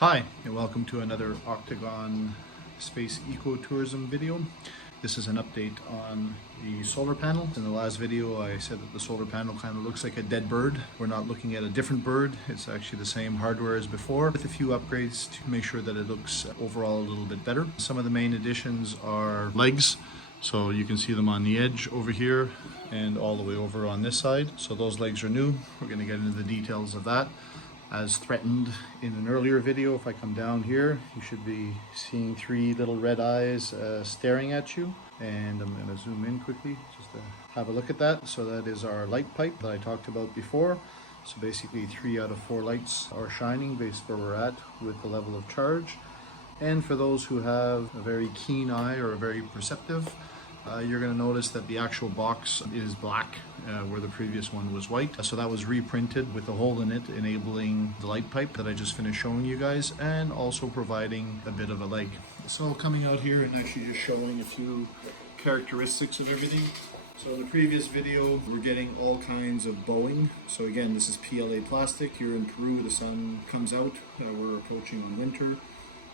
Hi, and welcome to another Octagon Space Ecotourism video. This is an update on the solar panel. In the last video I said that the solar panel kind of looks like a dead bird. We're not looking at a different bird. It's actually the same hardware as before with a few upgrades to make sure that it looks overall a little bit better. Some of the main additions are legs. So you can see them on the edge over here and all the way over on this side. So those legs are new. We're going to get into the details of that. As threatened in an earlier video, if I come down here, you should be seeing three little red eyes staring at you. And I'm going to zoom in quickly just to have a look at that. So that is our light pipe that I talked about before. So basically 3 out of 4 lights are shining based where we're at with the level of charge. And for those who have a very keen eye or are very perceptive, you're going to notice that the actual box is black where the previous one was white. So that was reprinted with a hole in it, enabling the light pipe that I just finished showing you guys, and also providing a bit of a leg. So coming out here and actually just showing a few characteristics of everything. So in the previous video, we're getting all kinds of bowing. So again, this is PLA plastic. Here in Peru, the sun comes out. We're approaching on winter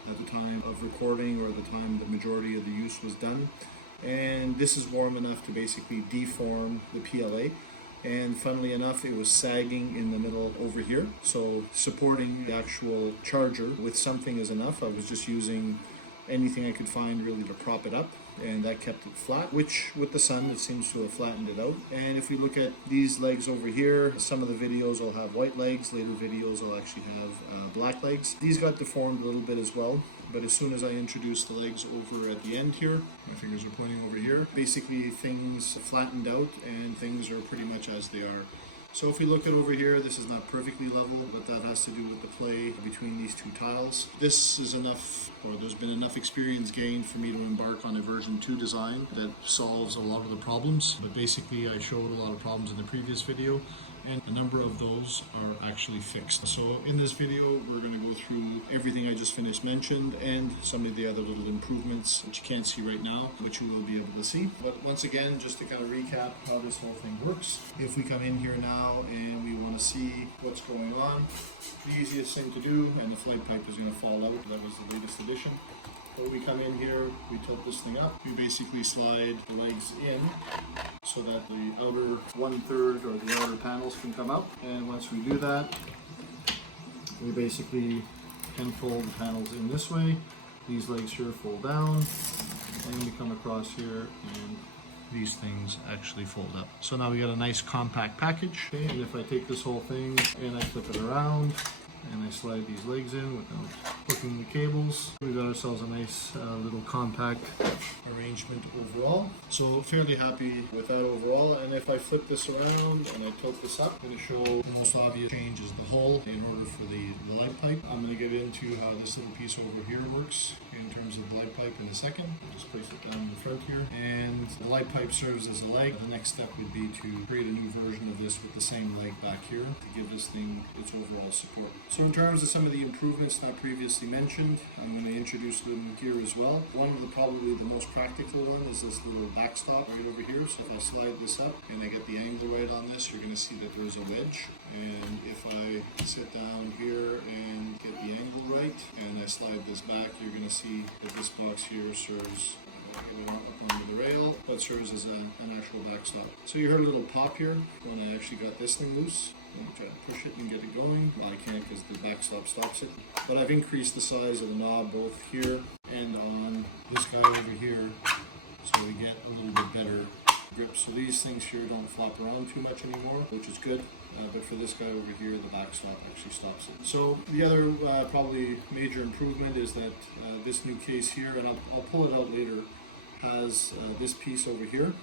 at the time of recording, or the time the majority of the use was done. And this is warm enough to basically deform the PLA. And funnily enough, it was sagging in the middle over here. So supporting the actual charger with something is enough. I was just using anything I could find really to prop it up, and that kept it flat, which with the sun it seems to have flattened it out. And if we look at these legs over here, some of the videos will have white legs, later videos will actually have black legs. These got deformed a little bit as well, but as soon as I introduced the legs over at the end here, my fingers are pointing over here, basically things flattened out and things are pretty much as they are. So if we look at over here, this is not perfectly level, but that has to do with the play between these two tiles. This is enough, or there's been enough experience gained for me to embark on a version 2 design that solves a lot of the problems. But basically I showed a lot of problems in the previous video, and a number of those are actually fixed. So in this video, we're going to go through everything I just finished mentioned and some of the other little improvements which you can't see right now, which you will be able to see. But once again, just to kind of recap how this whole thing works, if we come in here now and we want to see what's going on, the easiest thing to do, and the flight pipe is going to fall out, that was the latest addition. But we come in here, we tilt this thing up, we basically slide the legs in so that the outer 1/3 or the outer panels can come out. And once we do that, we basically can fold the panels in this way. These legs here fold down, and we come across here and these things actually fold up. So now we got a nice compact package. Okay, and if I take this whole thing and I flip it around, and I slide these legs in without hooking the cables, we've got ourselves a nice little compact arrangement overall. So fairly happy with that overall. And if I flip this around and I tilt this up, I'm going to show the most obvious change is the hull in order for the light pipe. I'm going to get into how this little piece over here works in terms of the light pipe in a second. Just place it down in the front here. And the light pipe serves as a leg. The next step would be to create a new version of this with the same leg back here to give this thing its overall support. So in terms of some of the improvements not previously mentioned, I'm going to introduce them here as well. One of the probably the most practical one is this little backstop right over here. So if I slide this up and I get the angle right on this, you're going to see that there's a wedge. And if I sit down here and get the angle right and I slide this back, you're going to see that this box here serves up onto the rail, but serves as an actual backstop. So you heard a little pop here when I actually got this thing loose. I'm trying to push it and get it going. Well, I can't because the backstop stops it. But I've increased the size of the knob both here and on this guy over here, so we get a little bit better grip. So these things here don't flop around too much anymore, which is good. But for this guy over here, the backstop actually stops it. So the other probably major improvement is that this new case here, and I'll pull it out later, has this piece over here.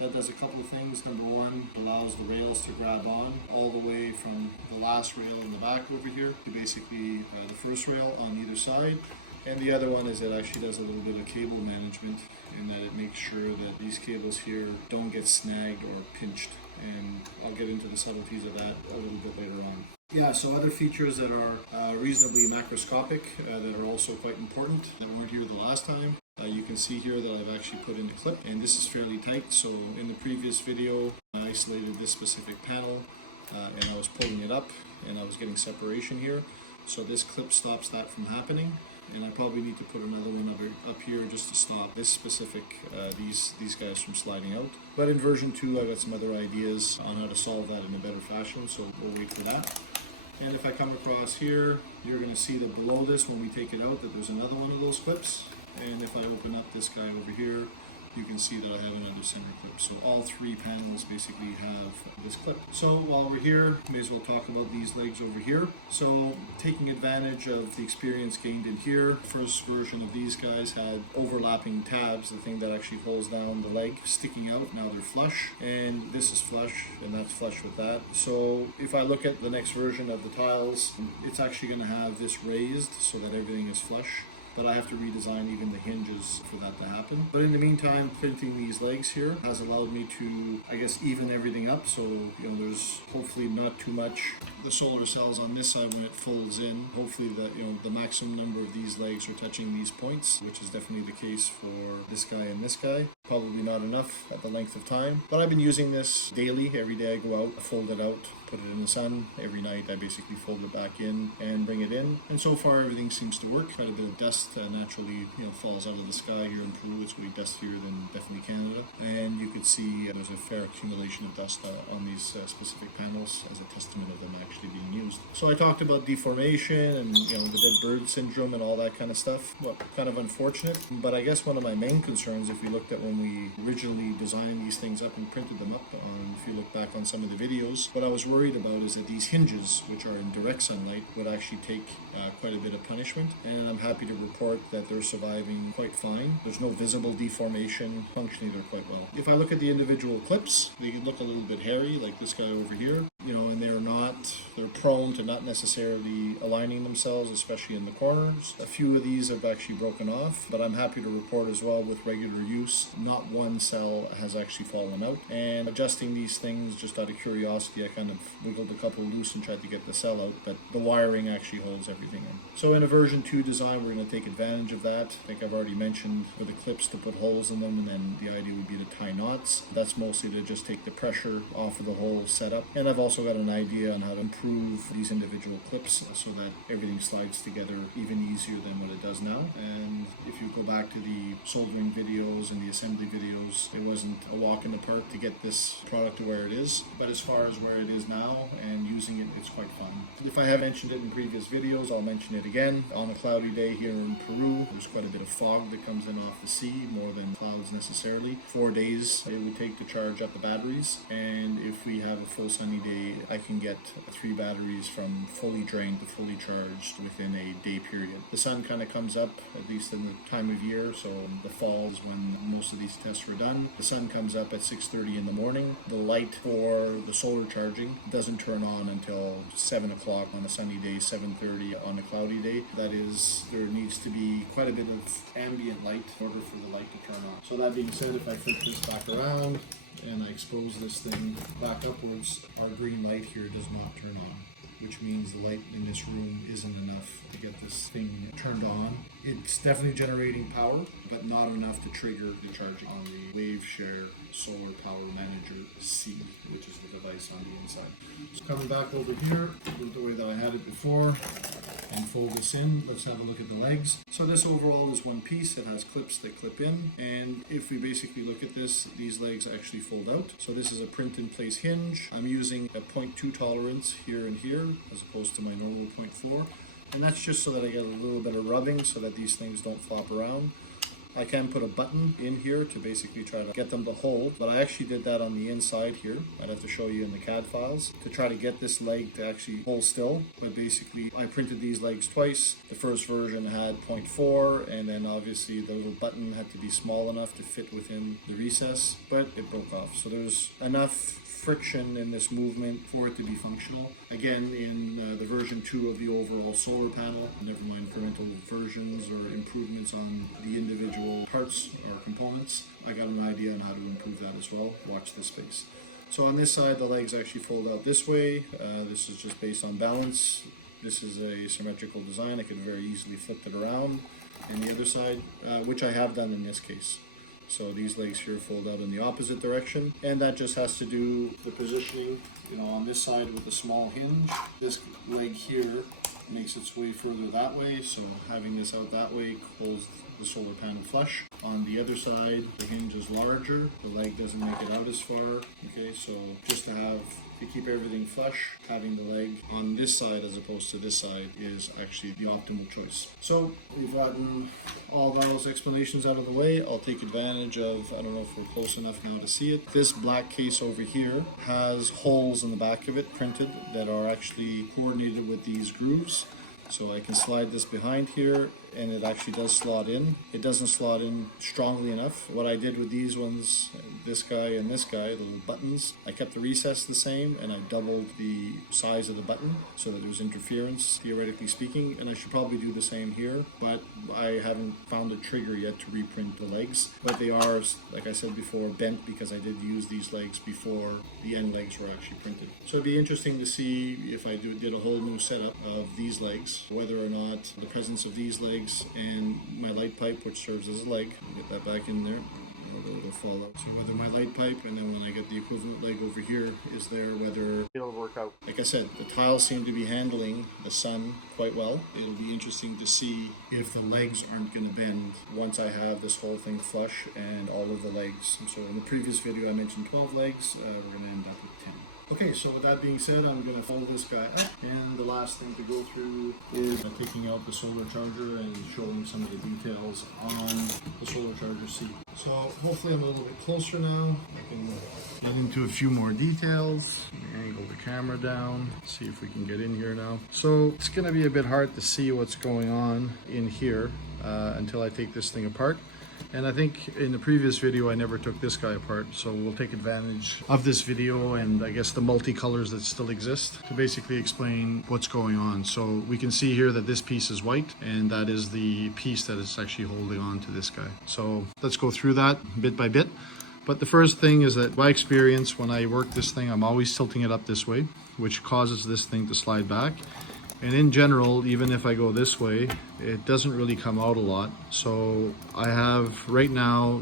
That does a couple of things. Number one, allows the rails to grab on all the way from the last rail in the back over here to basically the first rail on either side. And the other one is it actually does a little bit of cable management in that it makes sure that these cables here don't get snagged or pinched. And I'll get into the subtleties of that a little bit later on. Yeah, so other features that are reasonably macroscopic that are also quite important that weren't here the last time. You can see here that I've actually put in a clip, and this is fairly tight. So in the previous video, I isolated this specific panel and I was pulling it up and I was getting separation here. So this clip stops that from happening. And I probably need to put another one up here just to stop this specific, these guys from sliding out. But in version 2, I've got some other ideas on how to solve that in a better fashion, so we'll wait for that. And if I come across here, you're going to see that below this, when we take it out, that there's another one of those clips. And if I open up this guy over here, you can see that I have another center clip. So all 3 panels basically have this clip. So while we're here, may as well talk about these legs over here. So taking advantage of the experience gained in here, first version of these guys had overlapping tabs, the thing that actually holds down the leg sticking out. Now they're flush, and this is flush, and that's flush with that. So if I look at the next version of the tiles, it's actually going to have this raised so that everything is flush. But I have to redesign even the hinges for that to happen. But in the meantime, printing these legs here has allowed me to, I guess, even everything up. So, there's hopefully not too much. The solar cells on this side, when it folds in, hopefully the maximum number of these legs are touching these points, which is definitely the case for this guy and this guy. Probably not enough at the length of time. But I've been using this daily. Every day I go out, fold it out, put it in the sun. Every night I basically fold it back in and bring it in. And so far everything seems to work. Quite a bit of dust naturally falls out of the sky here in Peru. It's way dustier than definitely Canada. And you could see there's a fair accumulation of dust on these specific panels as a testament of them actually being used. So I talked about deformation and the dead bird syndrome and all that kind of stuff. Well, kind of unfortunate. But I guess one of my main concerns, if we looked at when we originally designed these things up and printed them up, if you look back on some of the videos, what I was worried about is that these hinges, which are in direct sunlight, would actually take quite a bit of punishment. And I'm happy to report that they're surviving quite fine. There's no visible deformation. Functionally, they're quite well. If I look at the individual clips, they look a little bit hairy, like this guy over here, and they're prone to not necessarily aligning themselves, especially in the corners. A few of these have actually broken off, but I'm happy to report as well, with regular use, not one cell has actually fallen out. And adjusting these things, just out of curiosity, I kind of wiggled a couple loose and tried to get the cell out, but the wiring actually holds everything in. So in a version 2 design, we're going to take advantage of that. I think I've already mentioned for the clips to put holes in them, and then the idea would be to tie knots. That's mostly to just take the pressure off of the whole setup. And I've also got an idea on how to improve these individual clips so that everything slides together even easier than what it does now. And if you go back to the soldering videos and the assembly videos, it wasn't a walk in the park to get this product to where it is. But as far as where it is now and using it, it's quite fun. If I have mentioned it in previous videos, I'll mention it again. On a cloudy day here in Peru, there's quite a bit of fog that comes in off the sea, more than clouds necessarily. 4 days it would take to charge up the batteries, and if we have a full sunny day, I can get 3 batteries from fully drained to fully charged within a day period. The sun kind of comes up, at least in the time of year, so the fall is when most of these tests were done. The sun comes up at 6:30 in the morning. The light for the solar charging doesn't turn on until 7 o'clock on a sunny day, 7:30 on a cloudy day. That is, there needs to be quite a bit of ambient light in order for the light to turn on. So that being said, if I flip this back around and I expose this thing back upwards, our green light here does not turn on, which means the light in this room isn't enough to get this thing turned on. It's definitely generating power, but not enough to trigger the charging on the WaveShare Solar Power Manager C, which is the device on the inside. So coming back over here, the way that I had it before, and fold this in. Let's have a look at the legs. So this overall is one piece. It has clips that clip in, and if we basically look at this, these legs actually fold out. So this is a print-in-place hinge. I'm using a 0.2 tolerance here and here, as opposed to my normal 0.4. And that's just so that I get a little bit of rubbing so that these things don't flop around. I can put a button in here to basically try to get them to hold, but I actually did that on the inside here. I'd have to show you in the CAD files to try to get this leg to actually hold still. But basically, I printed these legs twice. The first version had 0.4, and then obviously the little button had to be small enough to fit within the recess, but it broke off. So there's enough friction in this movement for it to be functional. Again, in the version 2 of the overall solar panel, never mind parental versions or improvements on the individual parts or components, I got an idea on how to improve that as well. Watch this space. So on this side, the legs actually fold out this way. This is just based on balance. This is a symmetrical design. I could very easily flip it around. And the other side, which I have done in this case. So these legs here fold out in the opposite direction, and that just has to do the positioning, on this side with the small hinge. This leg here makes its way further that way, so having this out that way holds the solar panel flush. On the other side, the hinge is larger, the leg doesn't make it out as far. Okay, so just to keep everything flush, having the leg on this side as opposed to this side is actually the optimal choice. So we've gotten all those explanations out of the way. I'll take advantage of, I don't know if we're close enough now to see it. This black case over here has holes in the back of it printed that are actually coordinated with these grooves. So I can slide this behind here and it actually does slot in. It doesn't slot in strongly enough. What I did with these ones, this guy and this guy, the little buttons, I kept the recess the same and I doubled the size of the button so that there was interference, theoretically speaking, and I should probably do the same here, but I haven't found a trigger yet to reprint the legs. But they are, like I said before, bent because I did use these legs before the end legs were actually printed. So it'd be interesting to see if I did a whole new setup of these legs, whether or not the presence of these legs and my light pipe, which serves as a leg, get that back in there, it'll fall out. So whether my light pipe and then when I get the equivalent leg over here is there, whether it'll work out. Like I said, the tiles seem to be handling the sun quite well. It'll be interesting to see if the legs aren't going to bend once I have this whole thing flush and all of the legs. And so in the previous video I mentioned 12 legs, we're going to end up with 10. Okay, so with that being said, I'm going to fold this guy up, and the last thing to go through is taking out the solar charger and showing some of the details on the solar charger seat. So hopefully I'm a little bit closer now. I can get into a few more details. Angle the camera down, see if we can get in here now. So it's going to be a bit hard to see what's going on in here until I take this thing apart. And I think in the previous video I never took this guy apart, so we'll take advantage of this video and I guess the multicolors that still exist to basically explain what's going on. So we can see here that this piece is white and that is the piece that is actually holding on to this guy. So let's go through that bit by bit. But the first thing is that by experience when I work this thing I'm always tilting it up this way, which causes this thing to slide back. And in general, even if I go this way, it doesn't really come out a lot. So I have right now,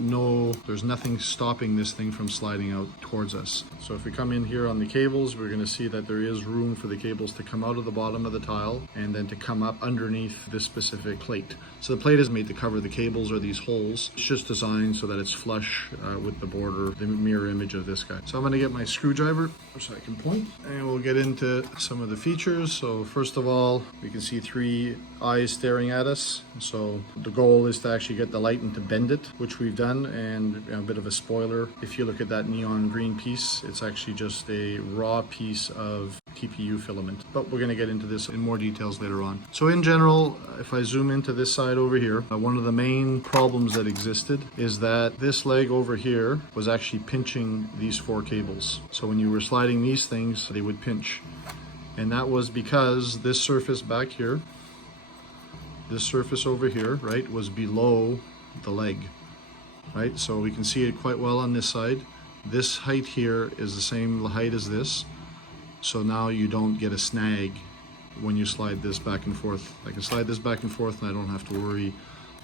there's nothing stopping this thing from sliding out towards us. So if we come in here on the cables, we're gonna see that there is room for the cables to come out of the bottom of the tile and then to come up underneath this specific plate. So the plate is made to cover the cables or these holes. It's just designed so that it's flush with the border, the mirror image of this guy. So I'm gonna get my screwdriver so I can point and we'll get into some of the features. So first of all, we can see 3 eyes staring at us. So the goal is to actually get the light and to bend it, which we've done. And a bit of a spoiler, if you look at that neon green piece, it's actually just a raw piece of TPU filament. But we're going to get into this in more details later on. So in general, if I zoom into this side over here, one of the main problems that existed is that this leg over here was actually pinching these 4 cables. So when you were sliding these things, they would pinch. And that was because this surface back here, this surface over here, right, was below the leg, right? So we can see it quite well on this side. This height here is the same height as this. So now you don't get a snag when you slide this back and forth. I can slide this back and forth and I don't have to worry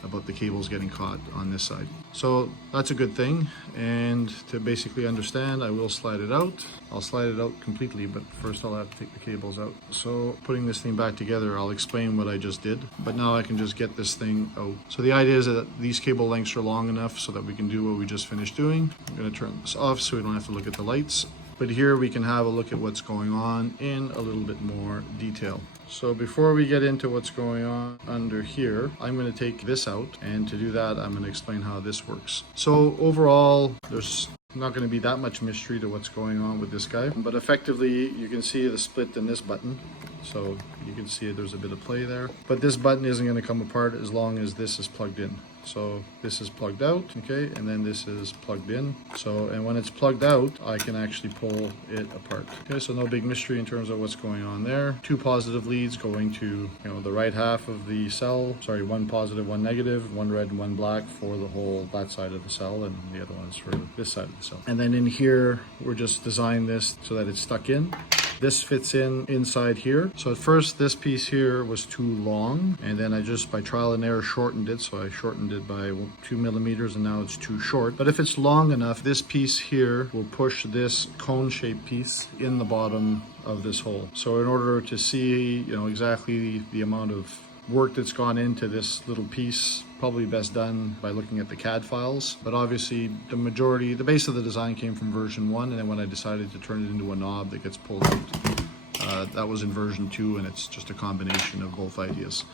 about the cables getting caught on this side. So that's a good thing. And to basically understand, I will slide it out. I'll slide it out completely, but first I'll have to take the cables out. So putting this thing back together, I'll explain what I just did, but now I can just get this thing out. So the idea is that these cable lengths are long enough so that we can do what we just finished doing. I'm gonna turn this off so we don't have to look at the lights. But here we can have a look at what's going on in a little bit more detail. So before we get into what's going on under here, I'm going to take this out, and to do that I'm going to explain how this works. So overall, there's not going to be that much mystery to what's going on with this guy, but effectively you can see the split in this button. So you can see there's a bit of play there, but this button isn't going to come apart as long as this is plugged in. So this is plugged out, okay, and then this is plugged in. So, and when it's plugged out, I can actually pull it apart. Okay, so no big mystery in terms of what's going on there. 2 positive leads going to, the right half of the cell. Sorry, 1 positive, 1 negative, 1 red and 1 black for the whole, that side of the cell, and the other one is for this side of the cell. And then in here, we're just designing this so that it's stuck in. this fits inside here. So at first this piece here was too long, and then I just by trial and error shortened it. So I shortened it by 2 millimeters, and now it's too short. But if it's long enough, this piece here will push this cone shaped piece in the bottom of this hole. So in order to see, exactly the amount of work that's gone into this little piece, probably best done by looking at the CAD files. But obviously the base of the design came from version 1, and then when I decided to turn it into a knob that gets pulled out, that was in version 2, and it's just a combination of both ideas.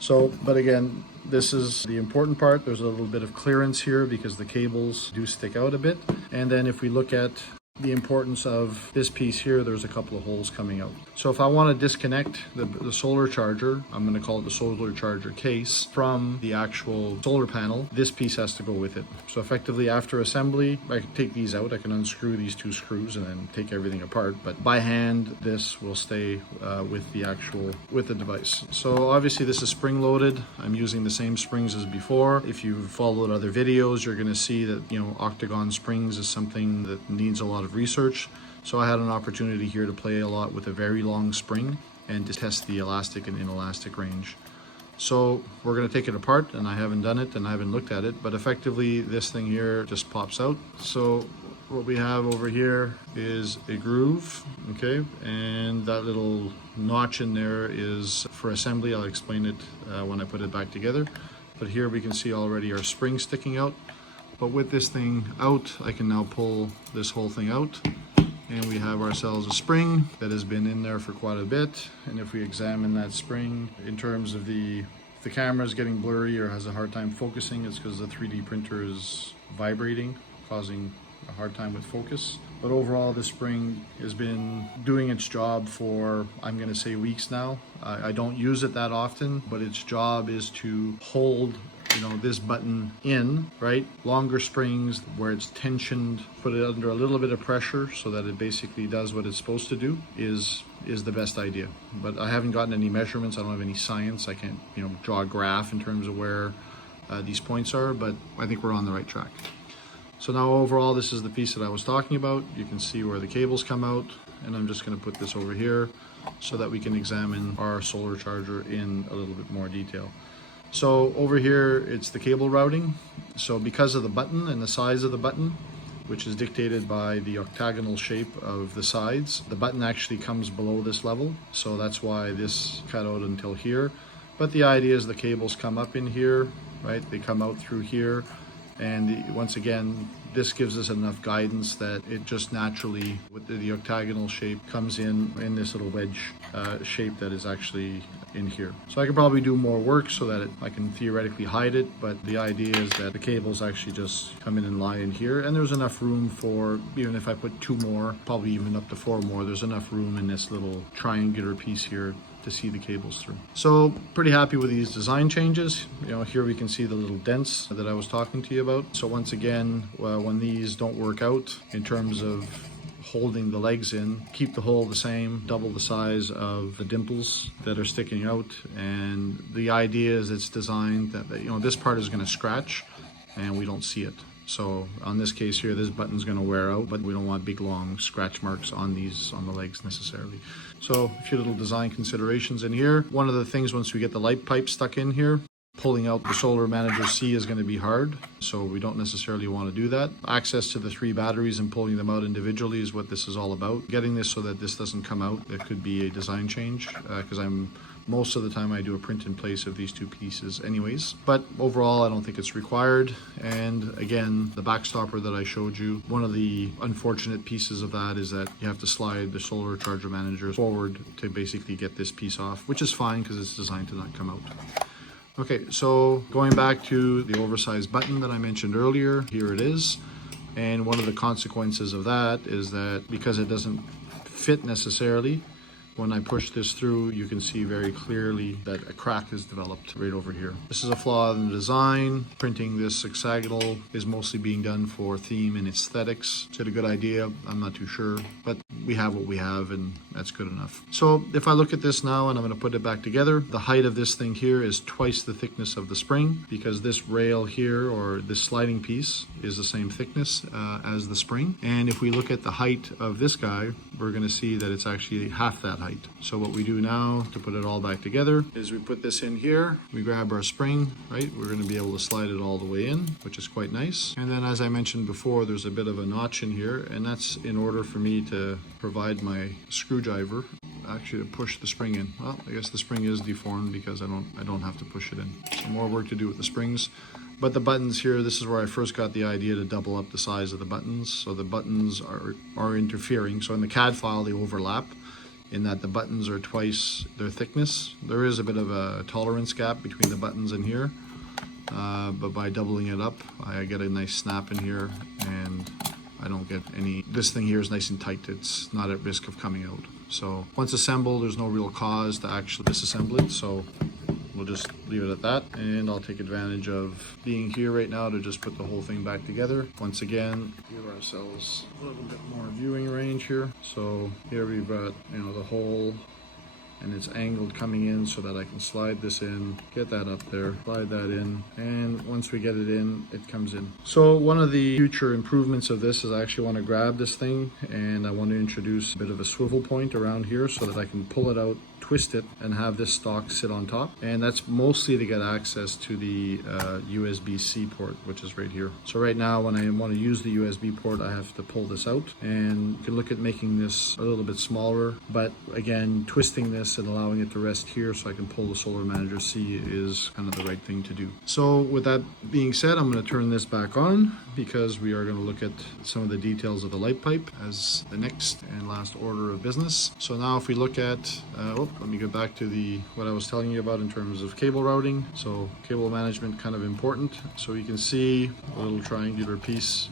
So, but again, this is the important part. There's a little bit of clearance here because the cables do stick out a bit. And then if we look at the importance of this piece here, there's a couple of holes coming out. So if I want to disconnect the solar charger, I'm going to call it the solar charger case, from the actual solar panel, this piece has to go with it. So effectively after assembly, I can take these out, I can unscrew these 2 screws and then take everything apart, but by hand this will stay with the device. So obviously this is spring loaded. I'm using the same springs as before. If you've followed other videos, you're going to see that Octagon springs is something that needs a lot of research. So I had an opportunity here to play a lot with a very long spring and to test the elastic and inelastic range. So we're going to take it apart, and I haven't done it and I haven't looked at it, but effectively this thing here just pops out. So what we have over here is a groove, okay, and that little notch in there is for assembly. I'll explain it when I put it back together. But here we can see already our spring sticking out. But with this thing out, I can now pull this whole thing out, and we have ourselves a spring that has been in there for quite a bit. And if we examine that spring in terms of if the camera is getting blurry or has a hard time focusing, it's because the 3D printer is vibrating, causing a hard time with focus. But overall, the spring has been doing its job for, I'm going to say, weeks now. I don't use it that often, but its job is to hold this button in, right? Longer springs where it's tensioned, put it under a little bit of pressure so that it basically does what it's supposed to do is the best idea. But I haven't gotten any measurements. I don't have any science. I can't, draw a graph in terms of where these points are, but I think we're on the right track. So now overall, this is the piece that I was talking about. You can see where the cables come out, and I'm just going to put this over here so that we can examine our solar charger in a little bit more detail. So over here, it's the cable routing. So because of the button and the size of the button, which is dictated by the octagonal shape of the sides, the button actually comes below this level. So that's why this cut out until here. But the idea is the cables come up in here, right? They come out through here. And once again, this gives us enough guidance that it just naturally, with the octagonal shape, comes in this little wedge shape that is actually in here. So I could probably do more work so that I can theoretically hide it, but the idea is that the cables actually just come in and lie in here, and there's enough room for, even if I put 2 more, probably even up to 4 more, there's enough room in this little triangular piece here to see the cables through. So pretty happy with these design changes. Here we can see the little dents that I was talking to you about. So once again, when these don't work out in terms of holding the legs in, keep the hole the same, double the size of the dimples that are sticking out. And the idea is it's designed that this part is going to scratch and we don't see it. So on this case here, this button's going to wear out, but we don't want big long scratch marks on the legs necessarily. So a few little design considerations in here. One of the things, once we get the light pipe stuck in here, pulling out the Solar Manager C is going to be hard, so we don't necessarily want to do that. Access to the 3 batteries and pulling them out individually is what this is all about. Getting this so that this doesn't come out, it could be a design change, because most of the time I do a print in place of these 2 pieces anyways. But overall, I don't think it's required. And again, the backstopper that I showed you, one of the unfortunate pieces of that is that you have to slide the solar charger manager forward to basically get this piece off, which is fine because it's designed to not come out. Okay, so going back to the oversized button that I mentioned earlier, here it is. And one of the consequences of that is that because it doesn't fit necessarily, when I push this through, you can see very clearly that a crack is developed right over here. This is a flaw in the design. Printing this hexagonal is mostly being done for theme and aesthetics. Is it a good idea? I'm not too sure. But we have what we have, and that's good enough. So if I look at this now and I'm going to put it back together, the height of this thing here is twice the thickness of the spring, because this rail here, or this sliding piece, is the same thickness as the spring. And if we look at the height of this guy, we're going to see that it's actually half that height. So what we do now to put it all back together is we put this in here, we grab our spring, right? We're going to be able to slide it all the way in, which is quite nice. And then, as I mentioned before, there's a bit of a notch in here, and that's in order for me to provide my screwdriver actually to push the spring in. Well, I guess the spring is deformed because I don't have to push it in. So more work to do with the springs. But the buttons here, this is where I first got the idea to double up the size of the buttons. So the buttons are interfering. So in the CAD file, they overlap in that the buttons are twice their thickness. There is a bit of a tolerance gap between the buttons in here. But by doubling it up, I get a nice snap in here, and I don't get any, this thing here is nice and tight. It's not at risk of coming out. So once assembled, there's no real cause to actually disassemble it. So we'll just leave it at that, and I'll take advantage of being here right now to just put the whole thing back together. Once again, give ourselves a little bit more viewing range here. So here we've got, you know, the hole, and it's angled coming in so that I can slide this in, get that up there, slide that in, and once we get it in, it comes in. So one of the future improvements of this is I actually want to grab this thing, and I want to introduce a bit of a swivel point around here so that I can pull it out, twist it, and have this stock sit on top. And that's mostly to get access to the USB-C port, which is right here. So right now, when I want to use the USB port, I have to pull this out, and you can look at making this a little bit smaller, but again, twisting this and allowing it to rest here so I can pull the Solar Manager C is kind of the right thing to do. So with that being said, I'm going to turn this back on, because we are going to look at some of the details of the light pipe as the next and last order of business. So now if we look at, let me go back to what I was telling you about in terms of cable routing. So cable management, kind of important. So you can see a little triangular piece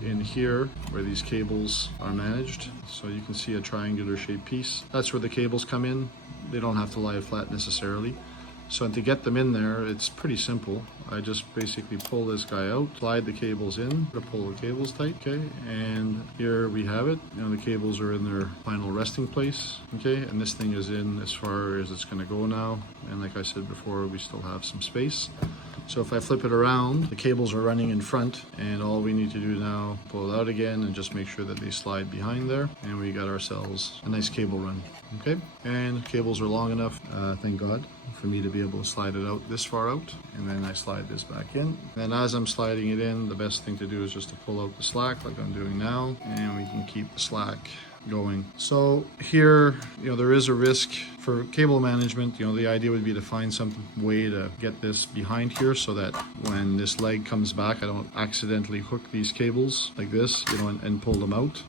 in here where these cables are managed. So you can see a triangular shaped piece. That's where the cables come in. They don't have to lie flat necessarily. So to get them in there, it's pretty simple. I just basically pull this guy out, slide the cables in, to pull the cables tight, okay? And here we have it. You know, the cables are in their final resting place, okay? And this thing is in as far as it's gonna go now. And like I said before, we still have some space. So if I flip it around, the cables are running in front, and all we need to do now, pull it out again and just make sure that they slide behind there, and we got ourselves a nice cable run, okay? And cables are long enough, thank God, for me to be able to slide it out this far out, and then I slide this back in. And as I'm sliding it in, the best thing to do is just to pull out the slack like I'm doing now, and we can keep the slack going. So here, you know, there is a risk for cable management. You know, the idea would be to find some way to get this behind here so that when this leg comes back, I don't accidentally hook these cables like this, you know, and pull them out.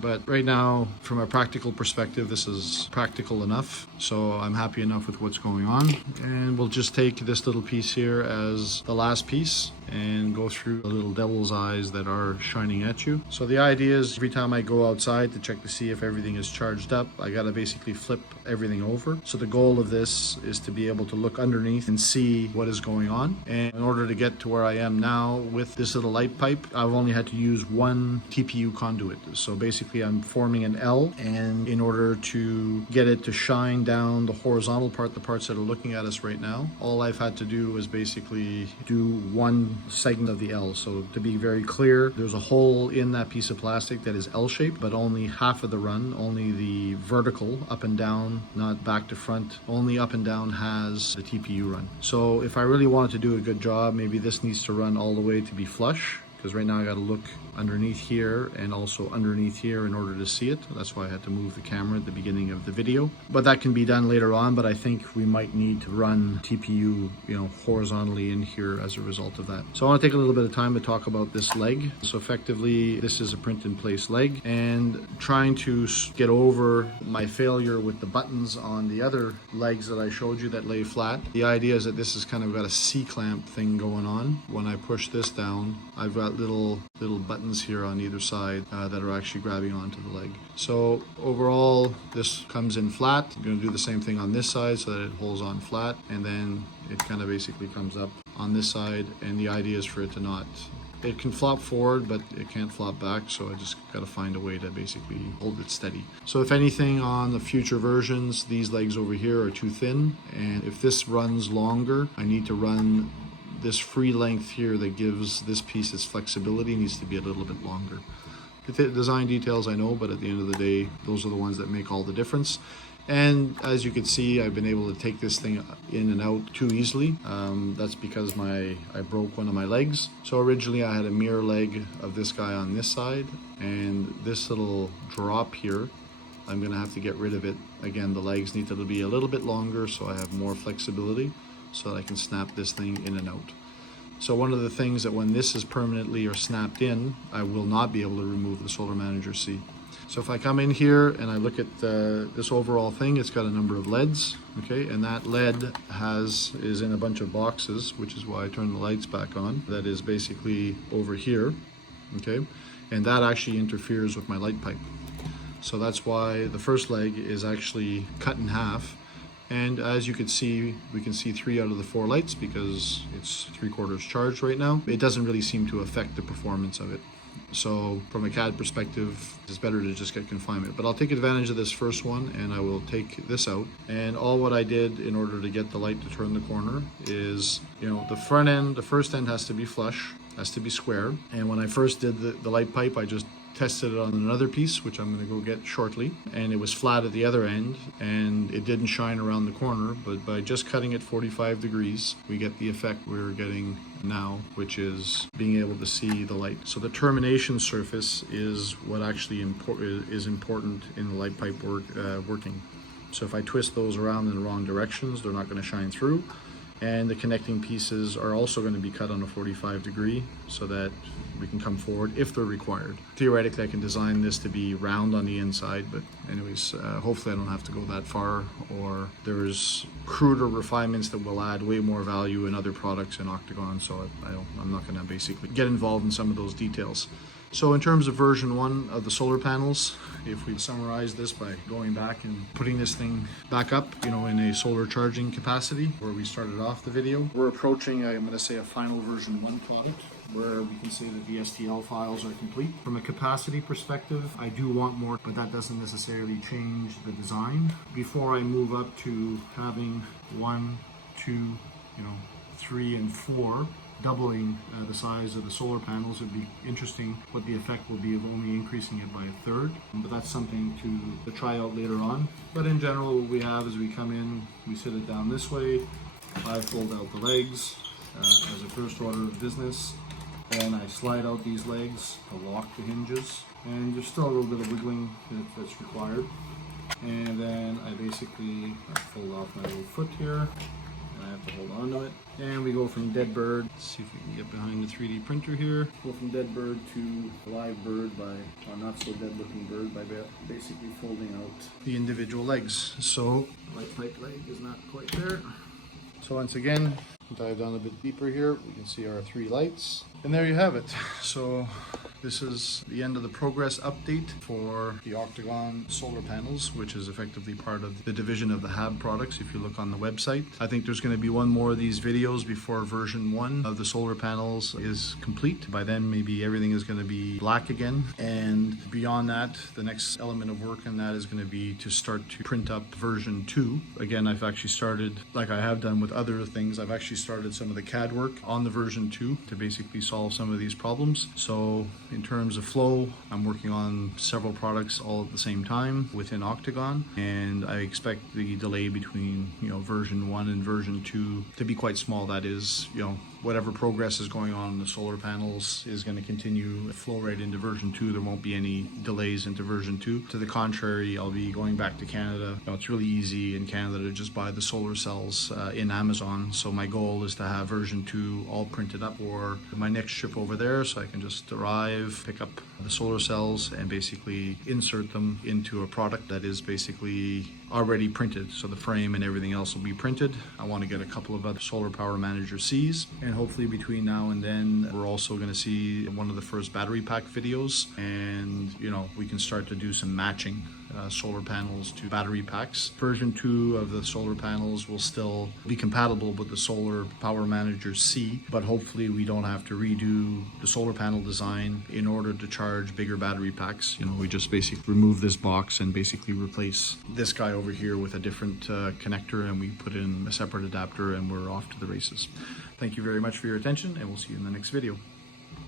But right now, from a practical perspective, this is practical enough. So I'm happy enough with what's going on. And we'll just take this little piece here as the last piece and go through the little devil's eyes that are shining at you. So the idea is every time I go outside to check to see if everything is charged up, I gotta basically flip everything over. So the goal of this is to be able to look underneath and see what is going on. And in order to get to where I am now with this little light pipe, I've only had to use one TPU conduit. So basically I'm forming an L, and in order to get it to shine down the horizontal part, the parts that are looking at us right now, all I've had to do is basically do one segment of the L. So to be very clear, there's a hole in that piece of plastic that is L-shaped, but only half of the run, only the vertical up and down, not back to front, only up and down has the TPU run. So if I really wanted to do a good job, maybe this needs to run all the way to be flush, because right now I got to look underneath here and also underneath here in order to see it. That's why I had to move the camera at the beginning of the video. But that can be done later on, but I think we might need to run TPU, you know, horizontally in here as a result of that. So I want to take a little bit of time to talk about this leg. So effectively, this is a print-in-place leg, and trying to get over my failure with the buttons on the other legs that I showed you that lay flat. The idea is that this has kind of got a C-clamp thing going on. When I push this down, I've got little buttons here on either side that are actually grabbing onto the leg. So overall, this comes in flat. I'm going to do the same thing on this side so that it holds on flat, and then it kind of basically comes up on this side, and the idea is for it to not It can flop forward, but it can't flop back, so I just got to find a way to basically hold it steady. So if anything, on the future versions, these legs over here are too thin, and if this runs longer, I need to run this free length here that gives this piece its flexibility needs to be a little bit longer. The design details I know, but at the end of the day, those are the ones that make all the difference. And as you can see, I've been able to take this thing in and out too easily. That's because I broke one of my legs. So originally I had a mirror leg of this guy on this side, and this little drop here, I'm gonna have to get rid of it. Again, the legs need to be a little bit longer so I have more flexibility so that I can snap this thing in and out. So one of the things that when this is permanently or snapped in, I will not be able to remove the Solar Manager C. So if I come in here and I look at this overall thing, it's got a number of LEDs, okay? And that LED is in a bunch of boxes, which is why I turned the lights back on. That is basically over here, okay? And that actually interferes with my light pipe. So that's why the first leg is actually cut in half. And as you can see, we can see 3 out of the 4 lights because it's 3/4 charged right now. It doesn't really seem to affect the performance of it. So from a CAD perspective, it's better to just get confinement. But I'll take advantage of this first one and I will take this out. And all what I did in order to get the light to turn the corner is, the front end, the first end has to be flush, has to be square. And when I first did the light pipe, I just tested it on another piece, which I'm going to go get shortly, and it was flat at the other end and it didn't shine around the corner. But by just cutting it 45 degrees, we get the effect we're getting now, which is being able to see the light. So the termination surface is what actually is important in the light pipe working. So if I twist those around in the wrong directions, they're not going to shine through. And the connecting pieces are also going to be cut on a 45 degree so that we can come forward if they're required. Theoretically, I can design this to be round on the inside, but anyways, hopefully I don't have to go that far, or there's cruder refinements that will add way more value in other products in Octagon, so I'm not going to basically get involved in some of those details. So in terms of version 1 of the solar panels, if we summarize this by going back and putting this thing back up, in a solar charging capacity where we started off the video, we're approaching, I'm going to say, a final version 1 product where we can say that the STL files are complete. From a capacity perspective, I do want more, but that doesn't necessarily change the design. Before I move up to having 1, 2, 3 and 4, doubling the size of the solar panels, would be interesting what the effect will be of only increasing it by 1/3. But that's something to try out later on. But in general, what we have is we come in, we sit it down this way, I fold out the legs as a first order of business, and I slide out these legs to lock the hinges, and there's still a little bit of wiggling that's required. And then I basically fold off my little foot here, and I have to hold on to it. And we go from dead bird, let's see if we can get behind the 3D printer here. Go from dead bird to live bird by, or not so dead looking bird, by basically folding out the individual legs. So the light pipe leg is not quite there. So once again, dive down a bit deeper here, we can see our 3 lights. And there you have it. So this is the end of the progress update for the Octagon solar panels, which is effectively part of the division of the HAB products if you look on the website. I think there's going to be one more of these videos before version 1 of the solar panels is complete. By then maybe everything is going to be black again, and beyond that, the next element of work on that is going to be to start to print up version 2. Again, I've actually started, like I have done with other things, I've actually started some of the CAD work on the version 2 to basically solve some of these problems. So in terms of flow, I'm working on several products all at the same time within Octagon, and I expect the delay between version 1 and version 2 to be quite small. That is, whatever progress is going on in the solar panels is going to continue flow right into version 2. There won't be any delays into version 2. To the contrary, I'll be going back to Canada. It's really easy in Canada to just buy the solar cells in Amazon. So my goal is to have version 2 all printed up for my next trip over there, so I can just arrive, pick up the solar cells and basically insert them into a product that is basically already printed. So the frame and everything else will be printed. I want to get a couple of other Solar Power Manager C's, and hopefully between now and then we're also going to see one of the first battery pack videos, and we can start to do some matching solar panels to battery packs. Version 2 of the solar panels will still be compatible with the Solar Power Manager C, but hopefully we don't have to redo the solar panel design in order to charge bigger battery packs. We just basically remove this box and basically replace this guy over here with a different connector, and we put in a separate adapter and we're off to the races. Thank you very much for your attention, and we'll see you in the next video.